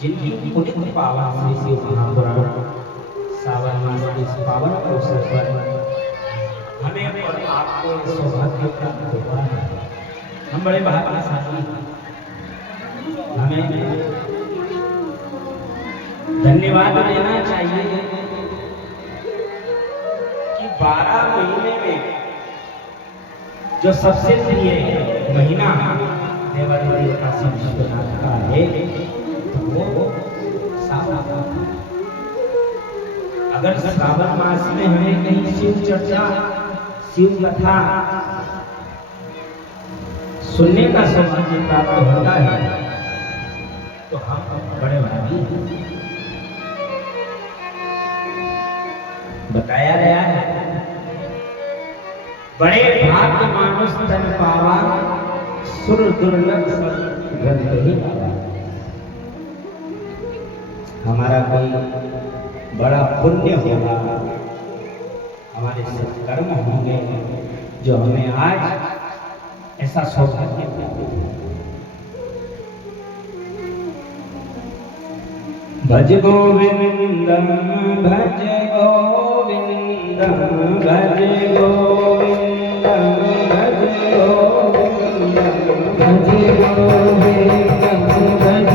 जिनकी पुण्य पावन श्री शिव महापुराण सावन मास के इस पावन अवसर पर हमें और आपको सौभाग्य प्राप्त हुआ है। हम बड़े भाग्यशाली हैं। हमें धन्यवाद देना चाहिए कि 12 महीने में जो सबसे प्रिय महीना देवादेव काशी विश्वनाथ का है वो सावन। अगर श्रावण मास में हमें कहीं शिव चर्चा शिव कथा सुनने का सौभाग्य प्राप्त होता है तो हम बड़े भागी हैं। बताया गया है बड़े भाग्य मानुष तन पावा सुर दुर्लभ ग्रंथ ही पावा। हमारा कोई बड़ा पुण्य होगा, हमारे सत्कर्म होंगे जो हमें आज ऐसा सौभाग्य प्राप्त हो। भज गोविंदम भज गोविंदम भज गोविंदम भज गोविंदम भज गोविंदम भज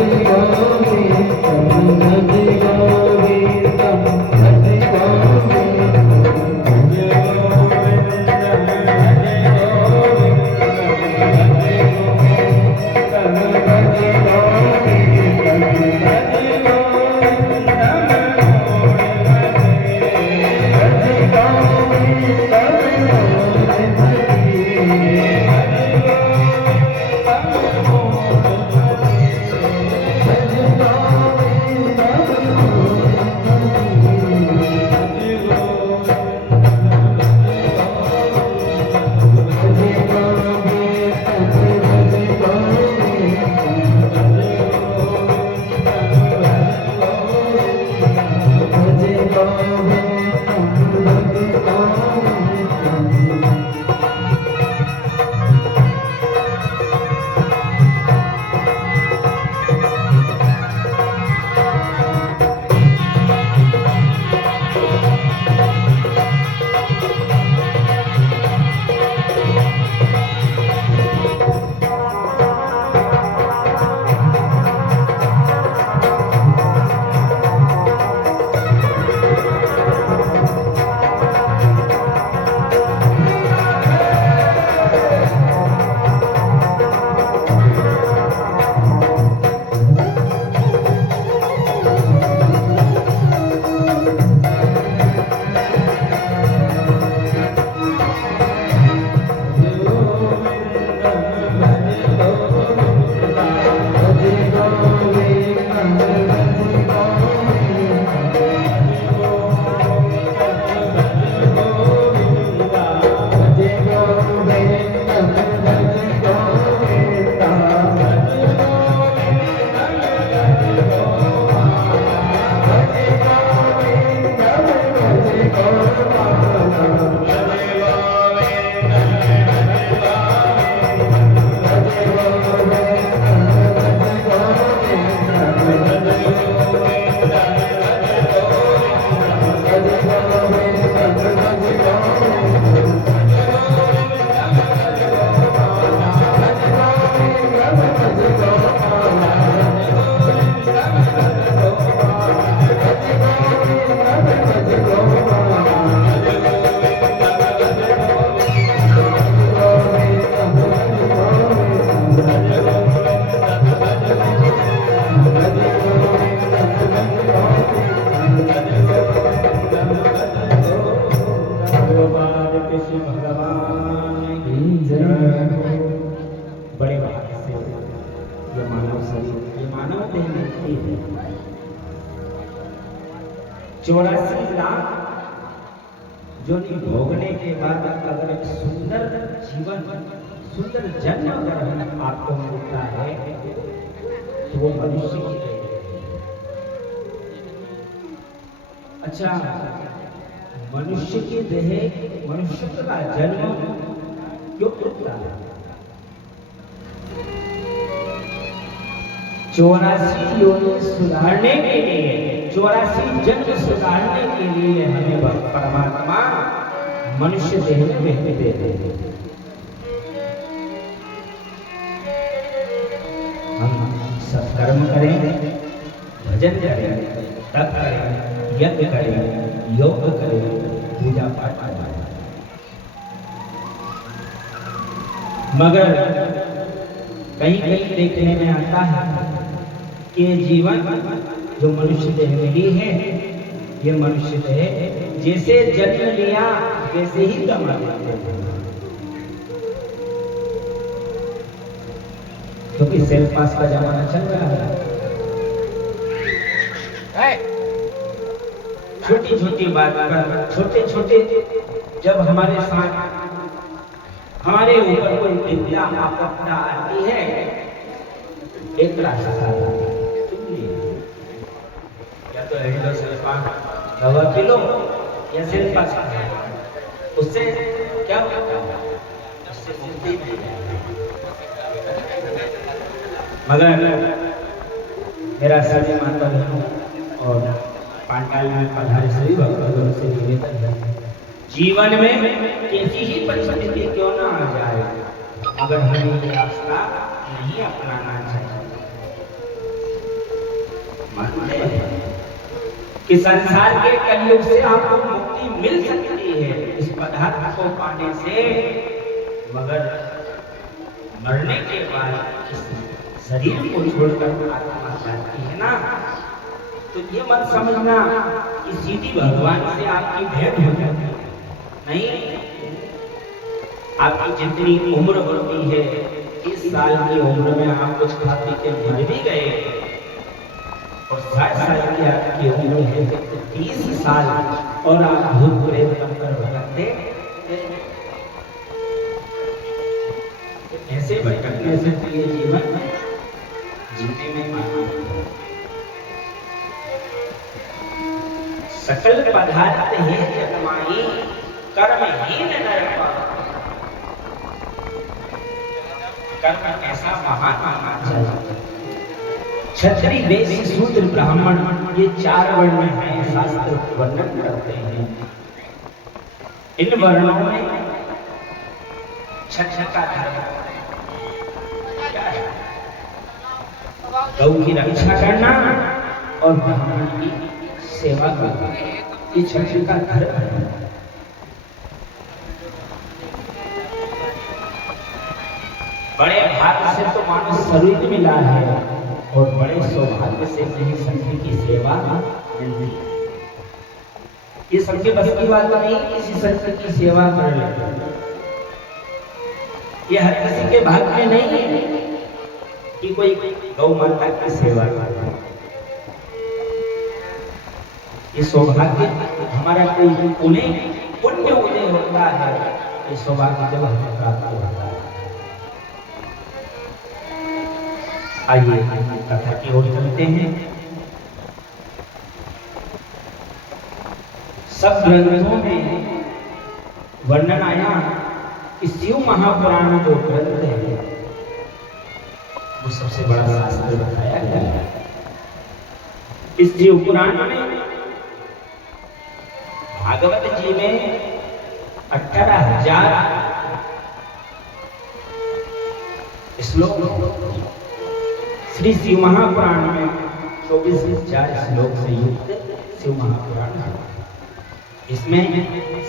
चौरासी लाख जोनी भोगने के बाद अगर एक सुंदर जीवन, सुंदर जन्म अगर आपको मिलता है तो वो मनुष्य की देन है। अच्छा, मनुष्य की देह, मनुष्य का जन्म क्यों होता है? 84 योनि सुधारने के लिए, 84 जन्म सुधारने के लिए हमें परमात्मा मनुष्य देह में दे दे। हम सत्कर्म करें, भजन करें, तप करें, यज्ञ करें, योग करें, पूजा पाठ करें, मगर कहीं कहीं देखने में आता है कि जीवन जो मनुष्य देह मिली है, ये मनुष्य देह जैसे जन्म लिया वैसे ही गंवा देते हैं, क्योंकि सेल्फ पास का जमाना चल रहा है। छोटी छोटी बात पर, छोटे छोटे जब हमारे साथ, हमारे ऊपर कोई विद्या आपदा आती है, एक रास्ता या तो हेलो सेल्फ दवा किलो या सेल्फ पास, उससे क्या होता है? उससे मुक्ति मिल जाएगी। मगर मेरा सभी माता बहनों और पांडाल में पधारे सभी भक्तों से निवेदन है, जीवन में कैसी ही परिस्थिति क्यों ना आ जाए, अगर हमें ये रास्ता नहीं अपनाना चाहिए। मानते हैं कि संसार के कलयुग से आपको मुक्ति मिल सकती है इस पदार्थ को पाने से, मगर मरने के बाद इस शरीर को छोड़कर आत्मा जाती है ना, तो ये मत समझना कि सीधी भगवान से आपकी भेंट हो जाती है। नहीं, आपकी जितनी उम्र होती है, 30 साल की उम्र में आप कुछ खा पी के मर भी गए, और 60 साल की आपकी उम्र है, 30 साल और आप भूत प्रेत बनकर भटकते, ऐसे भटकने से ये जीवन जीने में माना। सकल पदार्थ है जन्माई, कर्महीन नर पावई। कर्म ऐसा महान मानना चाहिए। क्षत्रिय, वैश्य, शूद्र, ब्राह्मण ये 4 वर्ण हैं, शास्त्र वर्णन करते हैं। इन वर्णों में क्षत्रिय का धर्म क्या है? गौ की रक्षा करना और ब्राह्मण की सेवा करना, ये क्षत्रिय का धर्म है। बड़े भाग्य से तो मानो शरीर मिला है और बड़े सौभाग्य से नहीं संत की सेवा मिलती है। ये सबके बस की बात नहीं, किसी संत की सेवा कर ले, ये हर किसी के भाग्य में नहीं है कि कोई गौ माता की सेवा करे। ये सौभाग्य हमारा कोई पुण्य उदय होता है, ये सौभाग्य जब हमें प्राप्त होता है। आइए कथा की ओर चलते हैं। सब ग्रंथों में वर्णन आया कि शिव महापुराण जो ग्रंथ है वो सबसे बड़ा शास्त्र बताया गया है। इस शिव पुराण में भागवत जी में 18,000 श्लोक, श्री शिव महापुराण में 24,000 श्लोक से युक्त शिव महापुराण है। इसमें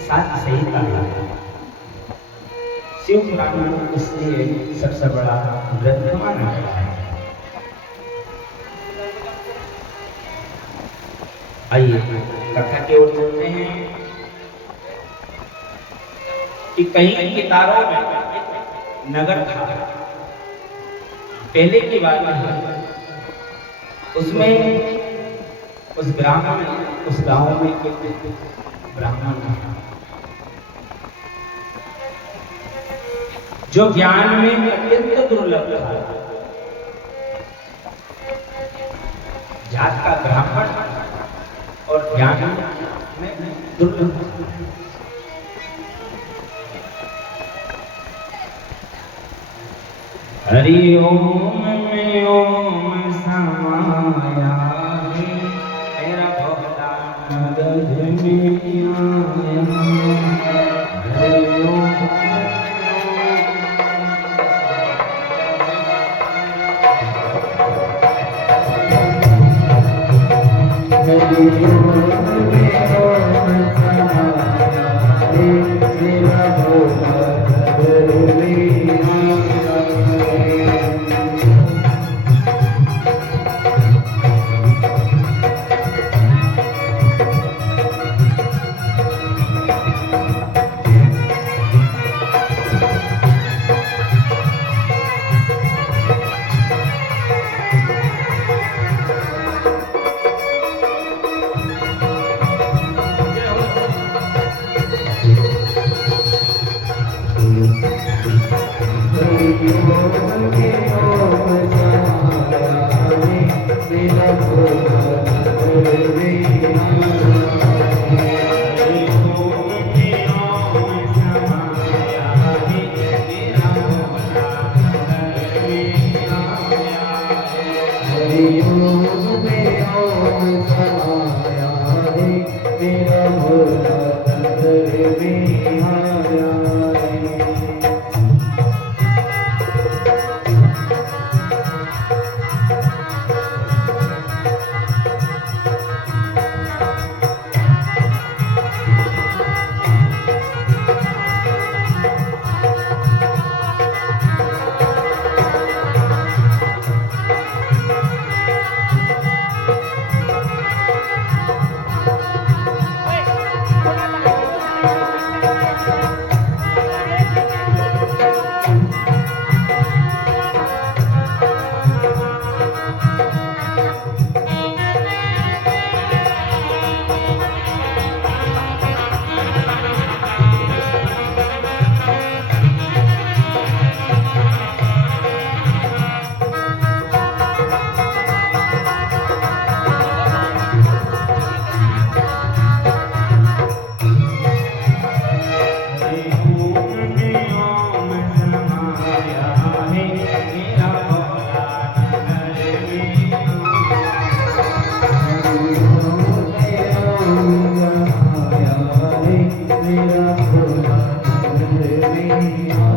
7 संहिता है। शिव पुराण इसलिए सबसे बड़ा ग्रंथ माना गया है। आइए कथा की ओर चलते हैं कि कहीं कितारों में नगर था, पहले की बात है। उसमें उस ब्राह्मण, उस गांव में एक ब्राह्मण था जो ज्ञान में अत्यंत दुर्लभ था। जात का ब्राह्मण और ज्ञान में दुर्लभ था। हरि ओम में ओम समाया है, तेरा भोला नगद में आया। हरि ओम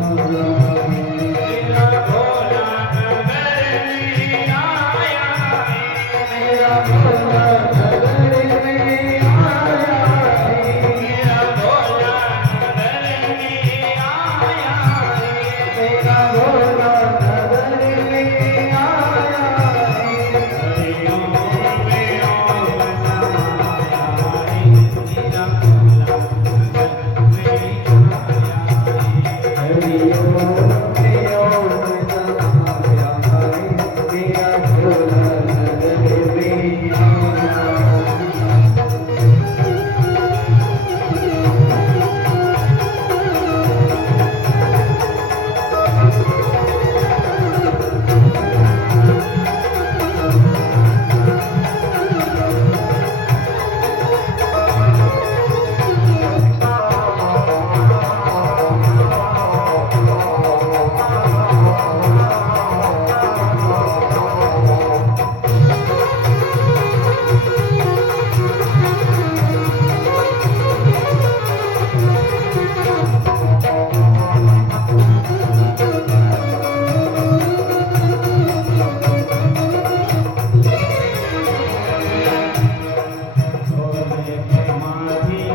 Hãy subscribe cho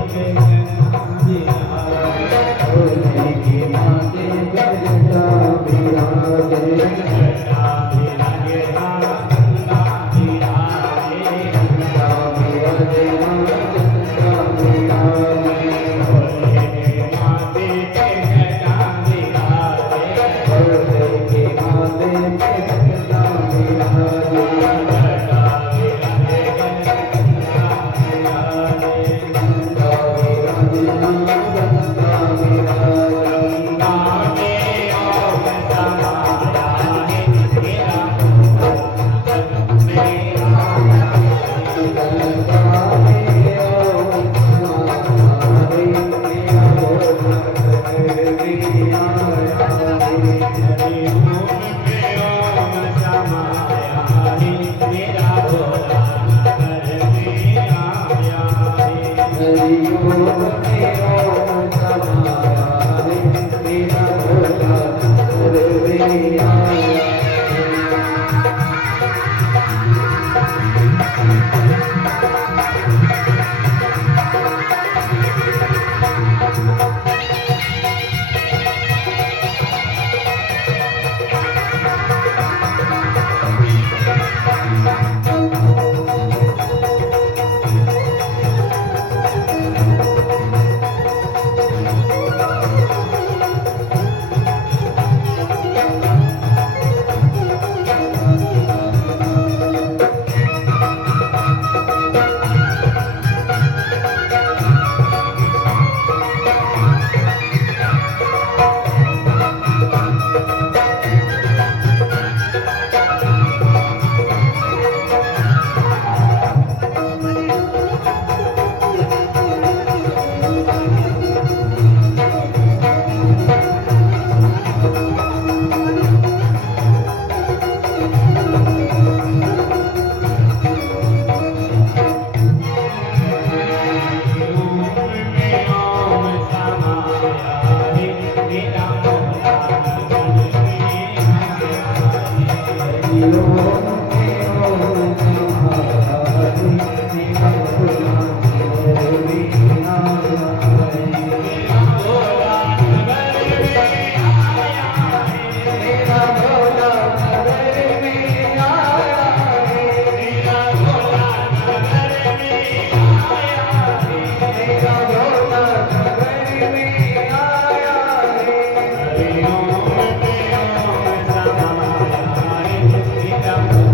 kênh Ghiền Mì Gõ để không bỏ lỡ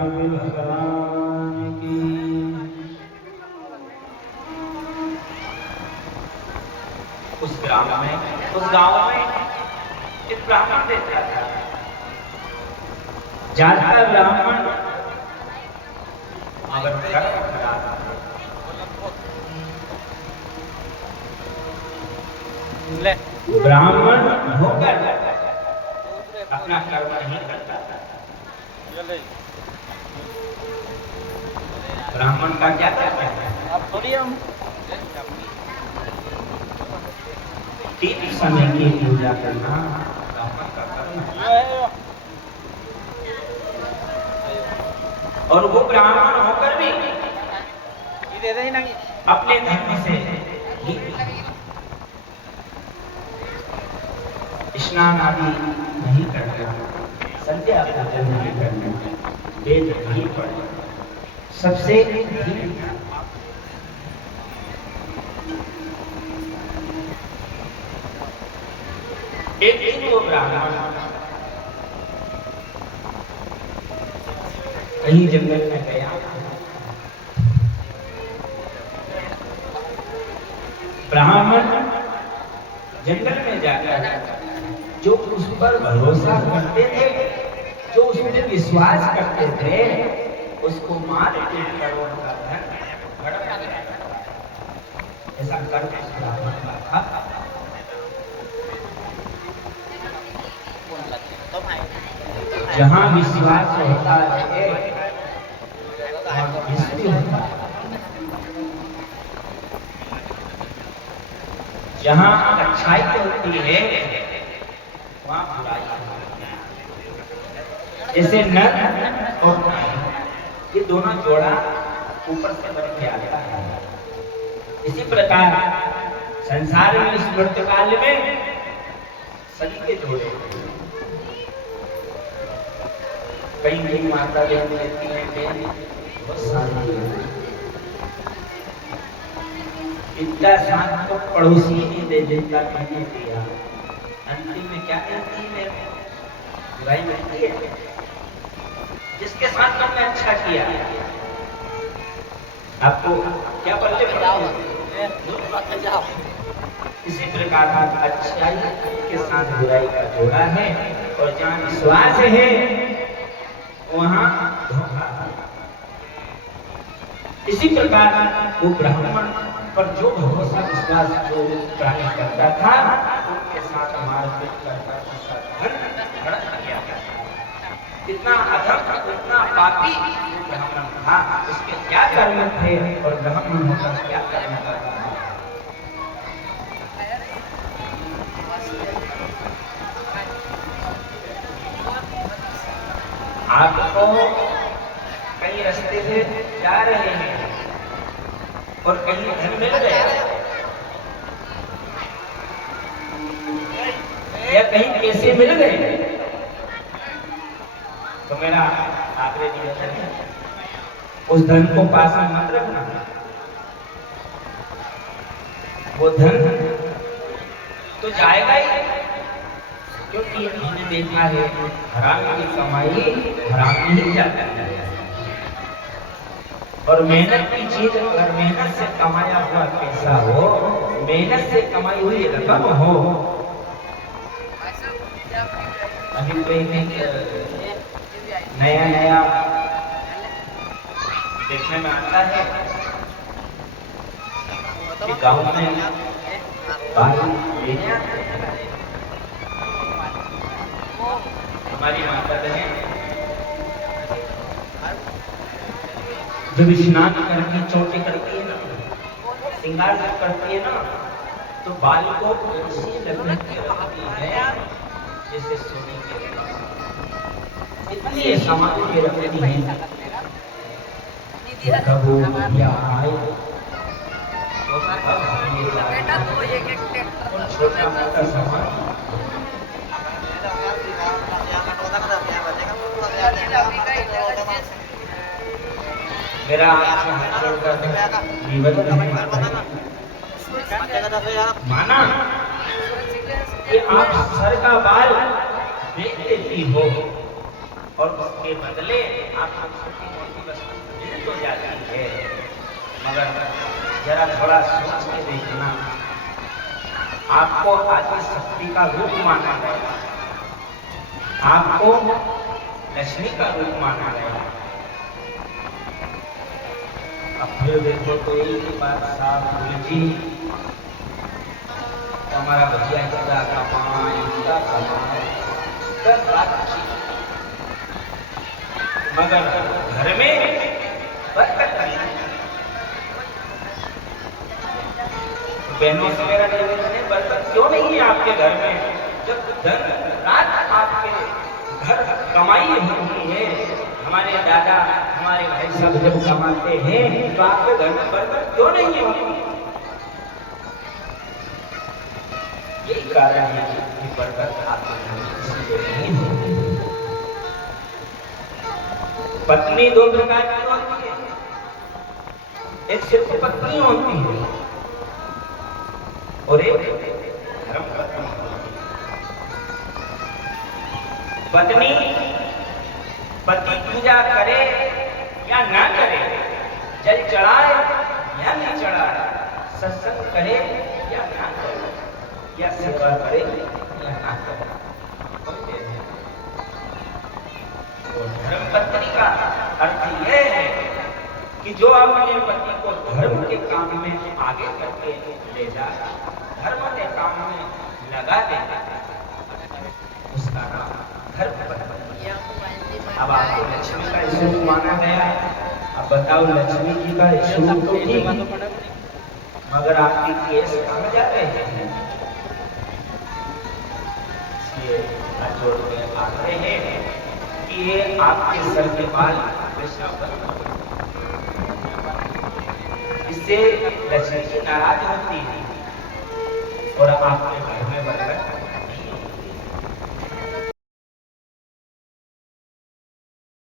भगवान की। उस गांव में एक ब्राह्मण रहता था। जाता ब्राह्मण मगर कर्म खराब है। ब्राह्मण होकर अपना कर्म नहीं करता। ब्राह्मण का क्या कर्म है? तीन समय की पूजा करना ब्राह्मण का कर्म है। और वो ब्राह्मण होकर भी अपने धर्म से स्नान आदि नहीं करना, संध्या पूजन नहीं करना, वेद नहीं पढ़ना, सबसे एक दिन वो ब्राह्मण कहीं जंगल में गया। ब्राह्मण जंगल में जाकर जो उस पर भरोसा करते थे, जो उस पर विश्वास करते थे, उसको मार पीट कर उनका धन हड़प लिया। ऐसा कर्म उस ब्राह्मण का था। जहां विश्वास होता है वहां विष्णु होता है। जहां अच्छाई होती है वहां बुराई होती है। जैसे नर और नारी ये दोनों जोड़ा ऊपर से बन के आता है। इसी प्रकार संसार में इस मृत्यु काल में सभी के जोड़े कहीं कहीं माता बहन लेती है, बहुत सारी इतना साथ तो पड़ोसी नहीं दे जितना मैंने दिया। अंतिम में क्या कहती है? बुराई मिलती है। जिसके साथ तुमने अच्छा किया आपको क्या बदले पड़े? इसी प्रकार अच्छाई के साथ बुराई का जोड़ा है, और जहाँ विश्वास है वहां धोखा। इसी प्रकार वो ब्राह्मण पर जो भरोसा विश्वास जो प्राणी करता था, उनके साथ मारपीट करता उसका धन हड़प किया। कितना अधम, कितना पापी ब्राह्मण था। उसके क्या कर्म थे और ब्राह्मण होकर क्या कर्म करता था? आपको कई रास्ते से जा रहे हैं और कहीं धन मिल गया या कहीं पैसे मिल गए, तो मेरा आग्रह निवेदन है उस धन को पास में मत रखना। वो धन तो जाएगा ही, क्योंकि हमने देखा है हराम की कमाई हराम में ही जाती है। और मेहनत की चीज अगर मेहनत से कमाया हुआ पैसा हो, मेहनत से कमाई हुई रकम हो, अभी कोई नया नया देखने में आता है कि गांव में बाल लेने आते हैं। हमारी माता बहन जब स्नान करके चोटी करती है ना, श्रृंगार जब करती है ना, तो बाल को ऐसे लपेट के रखती है जैसे सोने के, इतनी सामान के रखती है। कबू या आए और छोटा मोटा सामान मेरा आपसे हाथ जोड़कर निवेदन है माना कि आप सर का बाल बेच देती हो, और उसके बदले आपको छोटी मोटी वस्तु मिल तो जाती है, मगर जरा थोड़ा सोच के देखना, आपको आदि शक्ति का रूप माना गया, आपको लक्ष्मी का रूप माना गया। अब फिर देखो तो एक बात साफ जी, हमारा भैया इतना कमाए मगर घर में बरकत नहीं। बहनों से मेरा निवेदन है, बरकत क्यों नहीं है आपके घर में? जब धन रात आपके घर कमाई होती है, हमारे दादा हमारे भाई सब जब कमाते हैं तो आपके घर में बरकत क्यों नहीं होती? यही कारण है कि बरकत आपके घर में इसलिए नहीं होती। पत्नी दो प्रकार की होती है, एक सिर्फ पत्नी होती है और एक धर्म पत्नी होती है। पत्नी पति पूजा करे या ना करे, जल चढ़ाए या नहीं चढ़ाए, सत्संग करे या ना करे, या सेवा करे या ना करे, और धर्म पत्नी का अर्थ यह है कि जो अपने पति को धर्म के काम में आगे करके ले जाए, धर्म के काम में लगा दे, उसका नाम धर्म पत्नी। अब आपको लक्ष्मी का स्वरूप माना गया, अब बताओ लक्ष्मी जी का स्वरूप तो ठीक, मगर आपकी केस कहाँ जा रहे हैं? इसलिए हाथ जोड़ के आग्रह है कि ये आपके सर के बाल इससे लक्ष्मी जी नाराज होती है और आपके